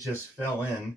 just fell in.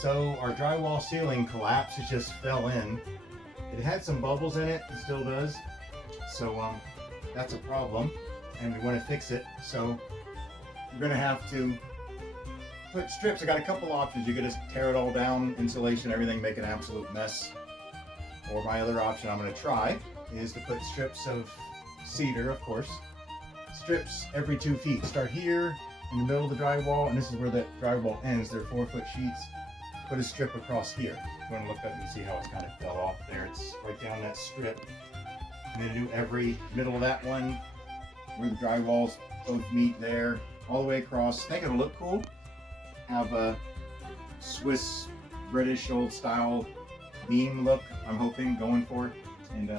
So our drywall ceiling collapsed, it just fell in. It had some bubbles in it, it still does. So that's a problem and we want to fix it. So we're gonna have to put strips. I got a couple options. You could just tear it all down, insulation, everything, make an absolute mess. Or my other option I'm gonna try is to put strips of cedar, of course. Strips every 2 feet. Start here in the middle of the drywall, and this is where the drywall ends. They're 4-foot sheets. Put a strip across here. If you want to look up and see how it's kind of fell off there. It's right down that strip. And then do every middle of that one where the drywalls both meet there, all the way across. I think it'll look cool. Have a Swiss, British, old style beam look, I'm hoping, going for it. And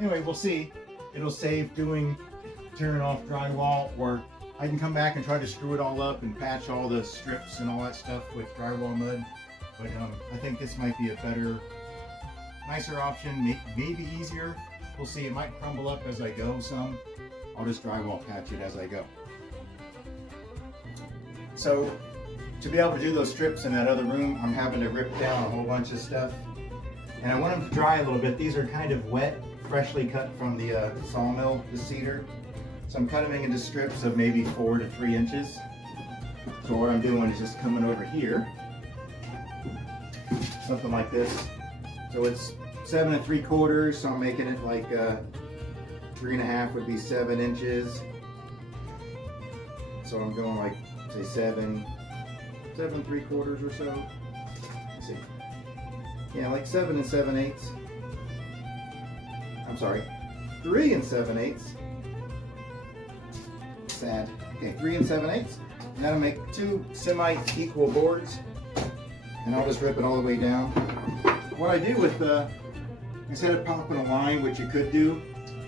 anyway, we'll see. It'll save tearing off drywall, or I can come back and try to screw it all up and patch all the strips and all that stuff with drywall mud. But I think this might be a better, nicer option, maybe easier. We'll see. It might crumble up as I go some. I'll just drywall patch it as I go. So to be able to do those strips in that other room, I'm having to rip down a whole bunch of stuff. And I want them to dry a little bit. These are kind of wet, freshly cut from the sawmill, the cedar. So I'm cutting them into strips of maybe 4 to 3 inches. So what I'm doing is just coming over here, something like this. So it's 7 3/4, so I'm making it like 3.5 would be 7 inches. So I'm going like, say 7 3/4 or so. Let's see. Yeah, like 7 7/8. I'm sorry, 3 7/8. Sad. Okay, 3 7/8. And that'll make 2 semi-equal boards. And I'll just rip it all the way down. What I do with instead of popping a line, which you could do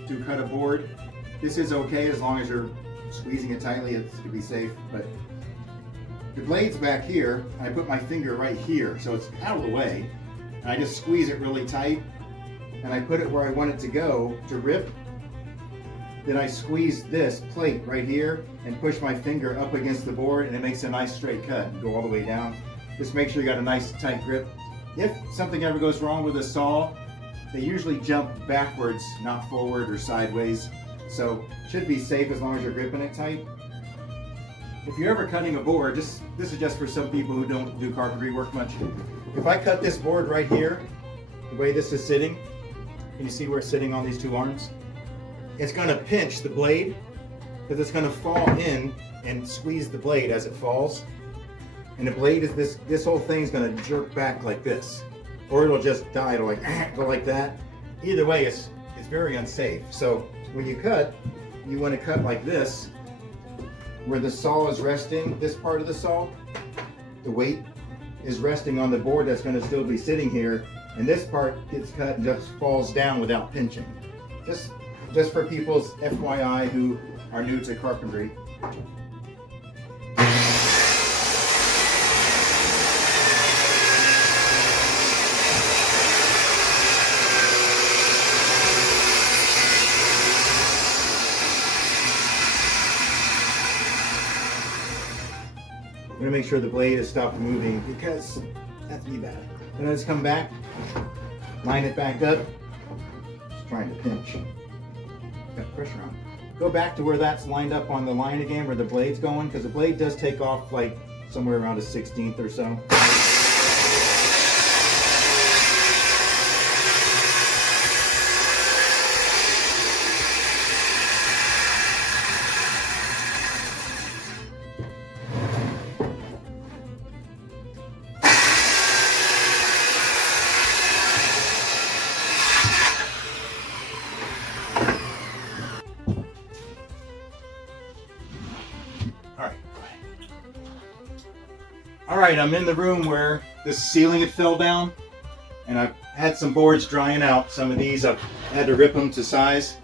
to cut a board, this is okay as long as you're squeezing it tightly. It's to be safe. But the blade's back here, and I put my finger right here, so it's out of the way. And I just squeeze it really tight, and I put it where I want it to go to rip. Then I squeeze this plate right here and push my finger up against the board, and it makes a nice straight cut and go all the way down. Just make sure you got a nice tight grip. If something ever goes wrong with a saw, they usually jump backwards, not forward or sideways. So should be safe as long as you're gripping it tight. If you're ever cutting a board, this is just for some people who don't do carpentry work much. If I cut this board right here, the way this is sitting, can you see where it's sitting on these 2 arms? It's gonna pinch the blade, because it's gonna fall in and squeeze the blade as it falls. And the blade is this whole thing's gonna jerk back like this, or it'll just die. It'll like go like that. Either way, it's very unsafe. So when you cut, you want to cut like this, where the saw is resting. This part of the saw, the weight is resting on the board that's going to still be sitting here, and this part gets cut and just falls down without pinching. Just for people's FYI who are new to carpentry. I'm gonna make sure the blade has stopped moving because that's me bad. Then I just come back, line it back up, just trying to pinch. Got pressure on. Go back to where that's lined up on the line again, where the blade's going, because the blade does take off like somewhere around a 1/16 or so. right, I'm in the room where the ceiling had fell down, and I've had some boards drying out. Some of these I've had to rip them to size,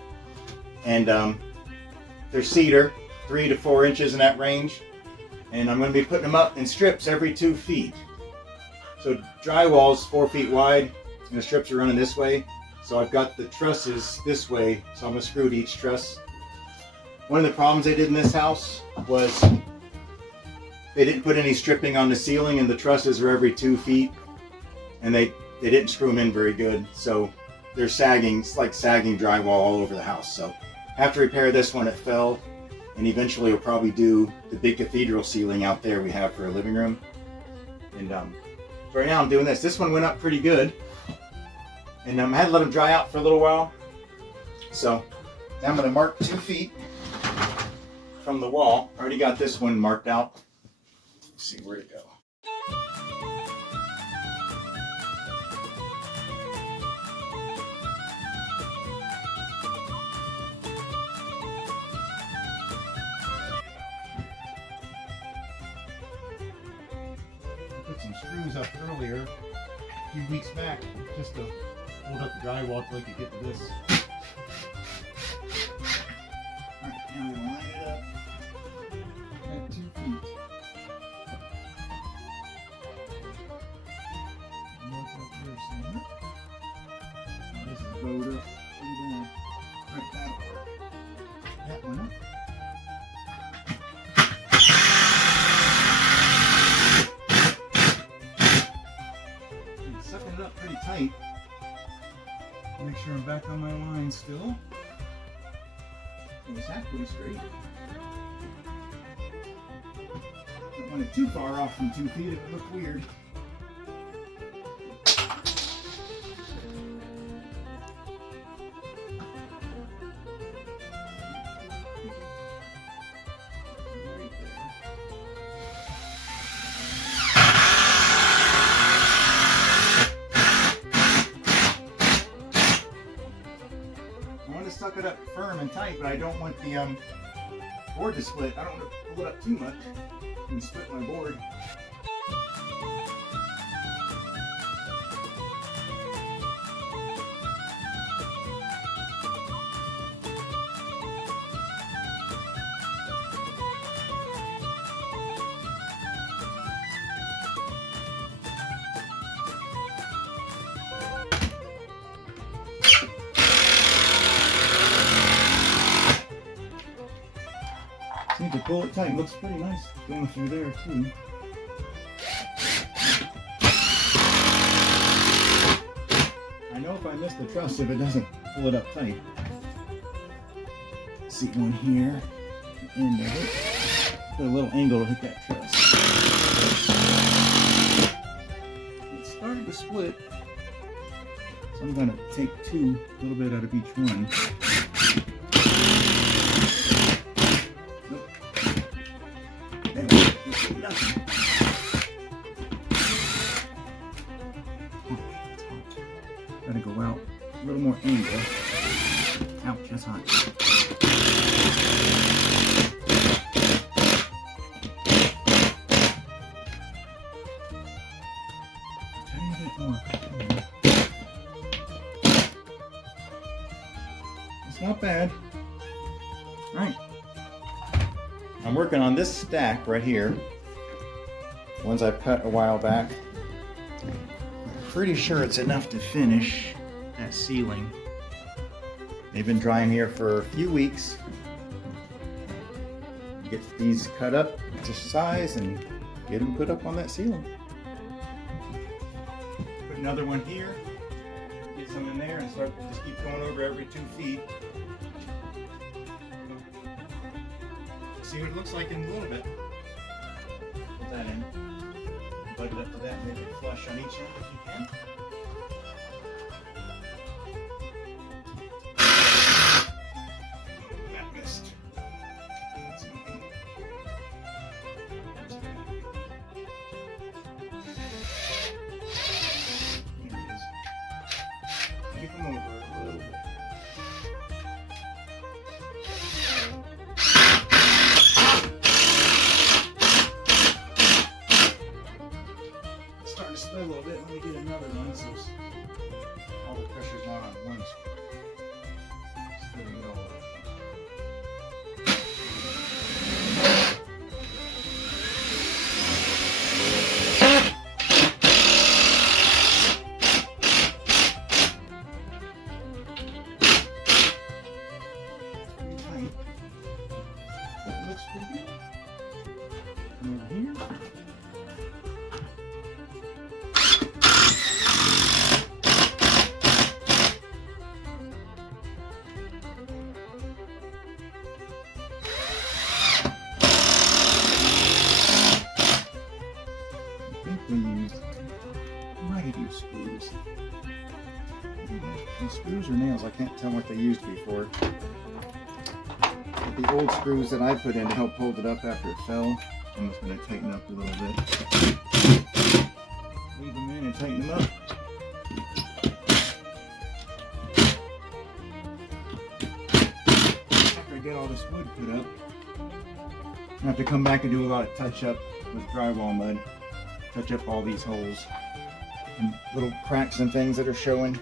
and they're cedar, 3 to 4 inches in that range, and I'm going to be putting them up in strips every 2 feet. So drywall is 4 feet wide, and the strips are running this way. So I've got the trusses this way, so I'm going to screw to each truss. One of the problems they did in this house was they didn't put any stripping on the ceiling, and the trusses are every 2 feet, and they didn't screw them in very good. So they're sagging, it's like sagging drywall all over the house. So I have to repair this one, it fell, and eventually we'll probably do the big cathedral ceiling out there we have for a living room. And so right now I'm doing this. This one went up pretty good, and I had to let them dry out for a little while. So now I'm going to mark 2 feet from the wall. I already got this one marked out. Let's see where to go. Put some screws up earlier, a few weeks back, just to hold up the drywall till I could get to this. Alright, now we line it up at 2 feet. Mark up there somewhere. Now this is bowed up pretty bad. Right, that'll work. That one up. Sucking it up pretty tight. Make sure I'm back on my line still. It's halfway straight. Don't want it too far off from 2 feet, it would look weird. Suck it up firm and tight, but I don't want the board to split. I don't want to pull it up too much and split my board. See, to pull it tight, looks pretty nice going through there too. I know if I miss the truss if it doesn't pull it up tight. See one here, the end of it. Put a little angle to hit that truss. It started to split, so I'm going to take a little bit out of each one. Gotta go out a little more angle. Ouch, that's hot. Tiny bit more. It's not bad. Alright. I'm working on this stack right here. Ones I've cut a while back. Pretty sure it's enough to finish that ceiling. They've been drying here for a few weeks. Get these cut up to size and get them put up on that ceiling. Put another one here, get some in there, and just keep going over every 2 feet. See what it looks like in a little bit. Put that in. Plug it up to that, make it flush on each end if you can. That missed. That's okay. There it is. Keep them over a little bit. on one screw. Screw it all up. Pretty tight. That looks pretty good. Come over here. We used quite a few screws. The screws or nails, I can't tell what they used before. But the old screws that I put in to help hold it up after it fell, I'm just going to tighten up a little bit. Leave them in and tighten them up. After I get all this wood put up, I have to come back and do a lot of touch up with drywall mud. Touch up all these holes and little cracks and things that are showing.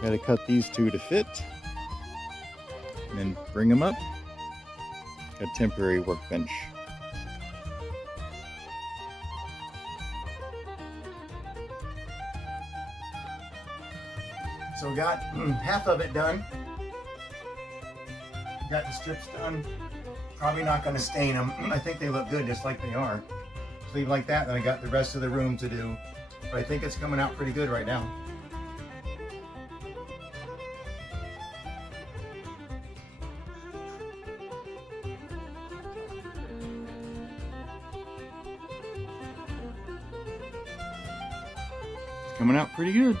Got to cut these two to fit and then bring them up. A temporary workbench. So we got half of it done. Got the strips done. Probably not going to stain them. I think they look good just like they are. Just leave like that, then I got the rest of the room to do. But I think it's coming out pretty good right now. It's coming out pretty good.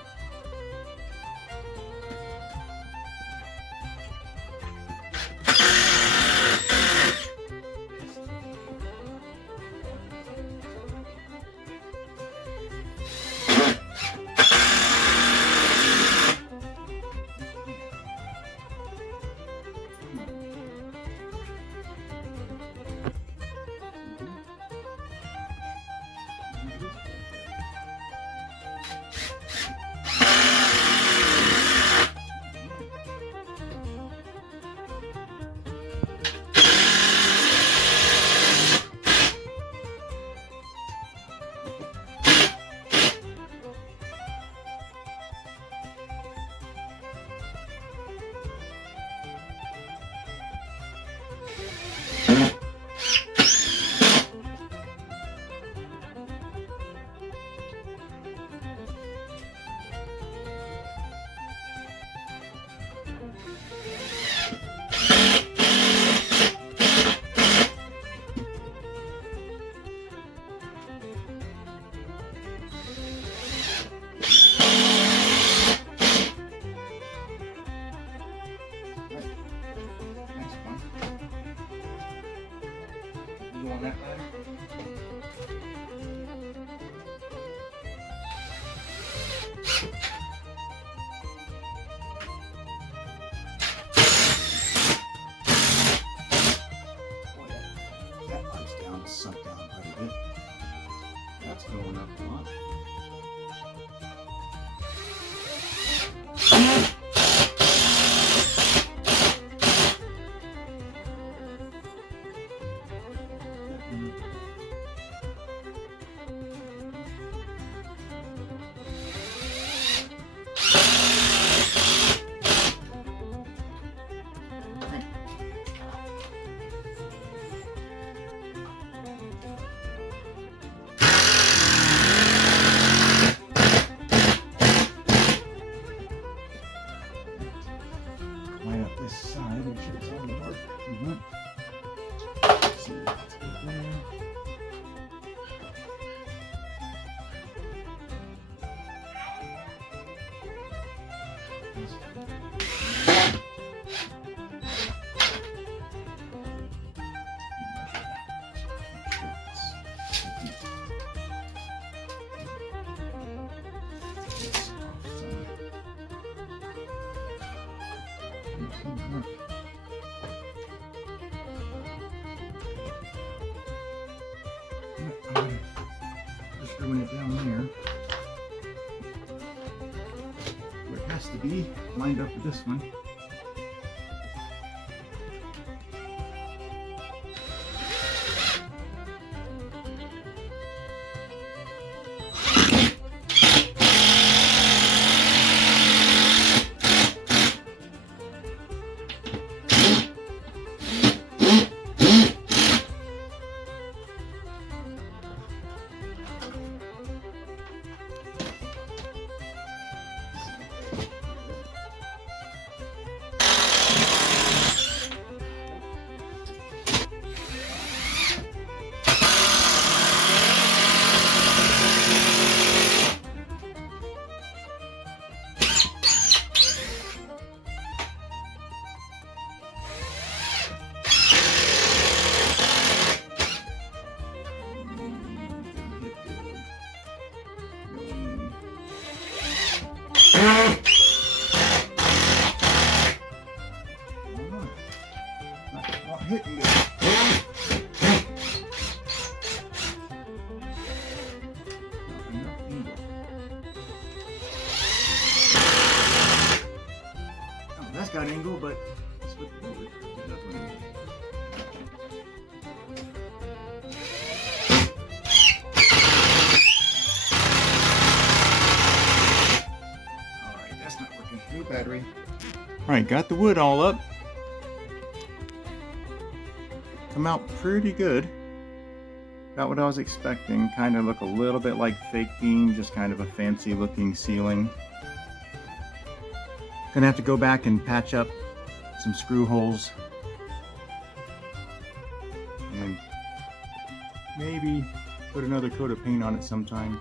Just screwing it down there. Where it has to be lined up with this one. Not hitting good. Oh, that's got angle, but it's with the board. Alright, that's not working. New battery. Alright, got the wood all up. Come out pretty good. About what I was expecting. Kind of look a little bit like fake beam, just kind of a fancy looking ceiling. Gonna have to go back and patch up some screw holes. And maybe put another coat of paint on it sometime.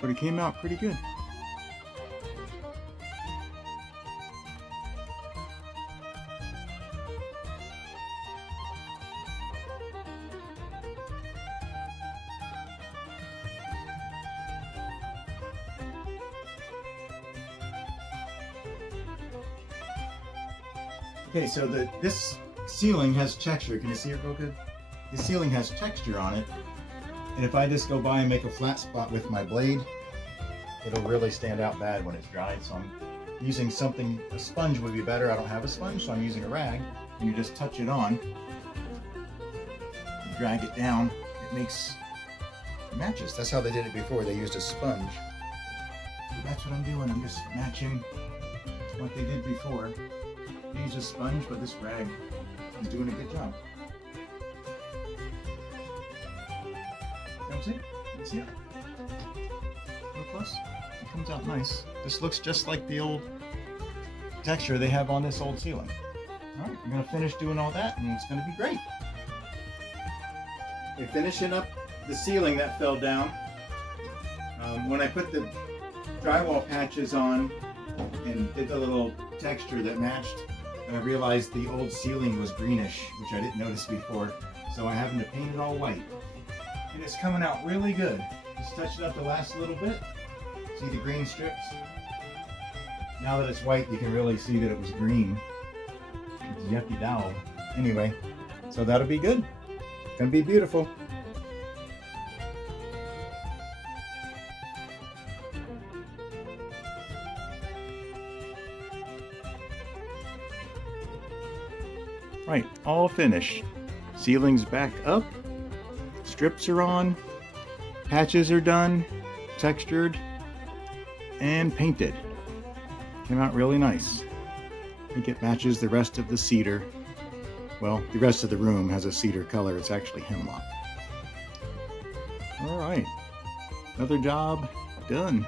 But it came out pretty good. Okay, so this ceiling has texture. Can you see it real good? The ceiling has texture on it. And if I just go by and make a flat spot with my blade, it'll really stand out bad when it's dried. So I'm using something, a sponge would be better. I don't have a sponge, so I'm using a rag. And you just touch it on, you drag it down, it matches. That's how they did it before. They used a sponge. So that's what I'm doing. I'm just matching what they did before. They used a sponge, but this rag is doing a good job. See? You see it? Real close. It comes out nice. This looks just like the old texture they have on this old ceiling. Alright, I'm going to finish doing all that and it's going to be great. Okay, finishing up the ceiling that fell down. When I put the drywall patches on and did the little texture that matched, I realized the old ceiling was greenish, which I didn't notice before. So I'm having to paint it all white. And it's coming out really good. Just touched it up the last little bit. See the green strips? Now that it's white, you can really see that it was green. It's yucky dowel. Anyway, so that'll be good. It's gonna be beautiful. Right, all finished. Ceiling's back up. Strips are on, patches are done, textured, and painted. Came out really nice. I think it matches the rest of the cedar. Well, the rest of the room has a cedar color. It's actually hemlock. All right, another job done.